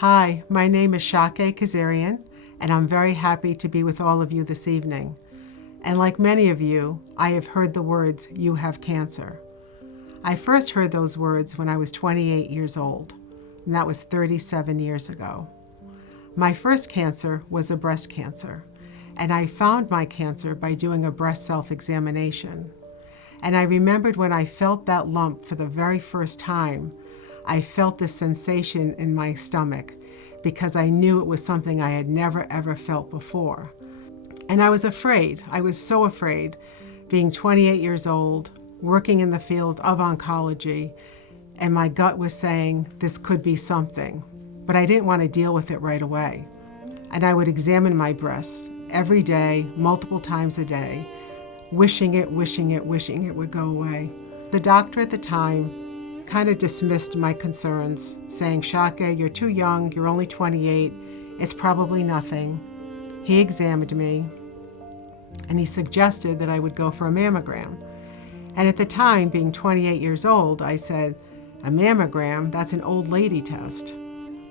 Hi, my name is Shakay Kizirian, and I'm very happy to be with all of you this evening. And like many of you, I have heard the words, "You have cancer." I first heard those words when I was 28 years old, and that was 37 years ago. My first cancer was a breast cancer, and I found my cancer by doing a breast self-examination. And I remembered when I felt that lump for the very first time, I felt this sensation in my stomach because I knew it was something I had never ever felt before. And I was afraid. I was so afraid, being 28 years old, working in the field of oncology, and my gut was saying this could be something, but I didn't want to deal with it right away. And I would examine my breasts every day, multiple times a day, wishing it would go away. The doctor at the time kind of dismissed my concerns, saying, "Shakay, you're too young, you're only 28, it's probably nothing." He examined me, and he suggested that I would go for a mammogram. And at the time, being 28 years old, I said, "A mammogram? That's an old lady test."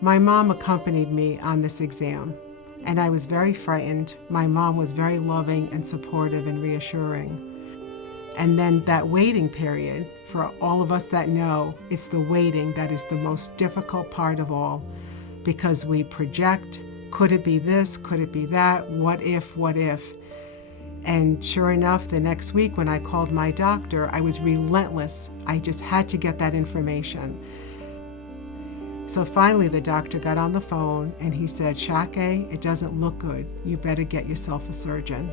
My mom accompanied me on this exam, and I was very frightened. My mom was very loving and supportive and reassuring. And then that waiting period, for all of us that know, it's the waiting that is the most difficult part of all, because we project, could it be this, could it be that, what if? And sure enough, the next week when I called my doctor, I was relentless. I just had to get that information. So finally the doctor got on the phone and he said, "Shakay, it doesn't look good. You better get yourself a surgeon."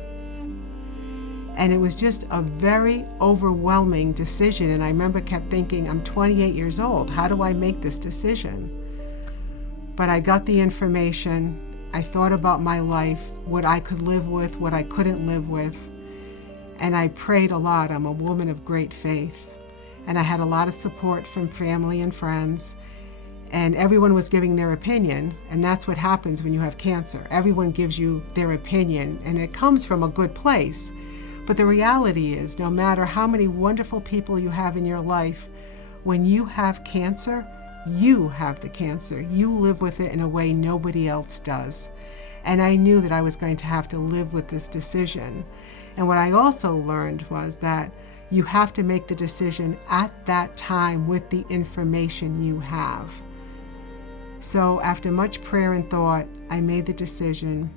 And it was just a very overwhelming decision. And I remember kept thinking, I'm 28 years old. How do I make this decision? But I got the information. I thought about my life, what I could live with, what I couldn't live with. And I prayed a lot. I'm a woman of great faith. And I had a lot of support from family and friends. And everyone was giving their opinion. And that's what happens when you have cancer. Everyone gives you their opinion, and it comes from a good place. But the reality is, no matter how many wonderful people you have in your life, when you have cancer, you have the cancer. You live with it in a way nobody else does. And I knew that I was going to have to live with this decision. And what I also learned was that you have to make the decision at that time with the information you have. So after much prayer and thought, I made the decision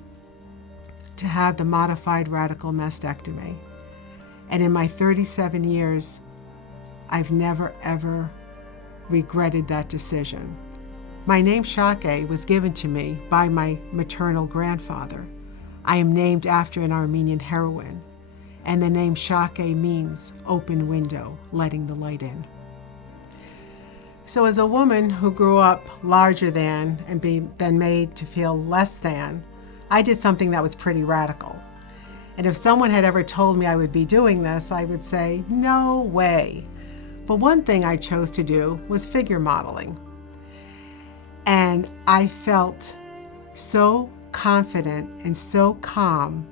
to have the modified radical mastectomy. And in my 37 years, I've never ever regretted that decision. My name Shakay was given to me by my maternal grandfather. I am named after an Armenian heroine, and the name Shakay means open window, letting the light in. So as a woman who grew up larger than and been made to feel less than, I did something that was pretty radical. And if someone had ever told me I would be doing this, I would say, no way. But one thing I chose to do was figure modeling. And I felt so confident and so calm.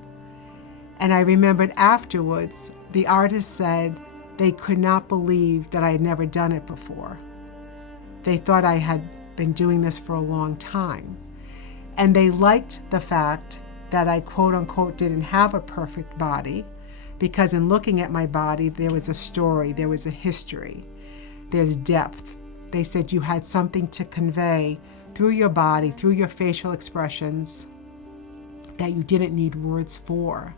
And I remembered afterwards, the artist said they could not believe that I had never done it before. They thought I had been doing this for a long time. And they liked the fact that I, quote unquote, didn't have a perfect body, because in looking at my body, there was a story, there was a history, there's depth. They said you had something to convey through your body, through your facial expressions, that you didn't need words for.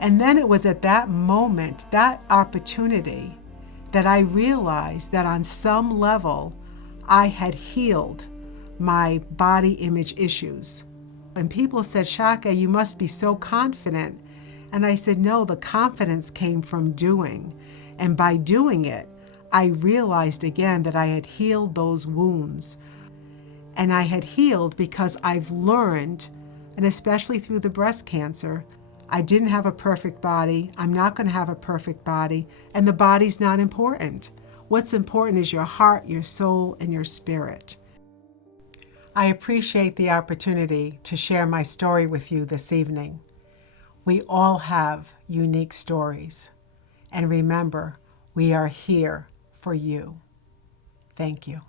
And then it was at that moment, that opportunity, that I realized that on some level, I had healed my body image issues. And people said, "Shakay, you must be so confident." And I said, no, the confidence came from doing. And by doing it, I realized again that I had healed those wounds. And I had healed because I've learned, and especially through the breast cancer, I didn't have a perfect body. I'm not going to have a perfect body. And the body's not important. What's important is your heart, your soul, and your spirit. I appreciate the opportunity to share my story with you this evening. We all have unique stories. And remember, we are here for you. Thank you.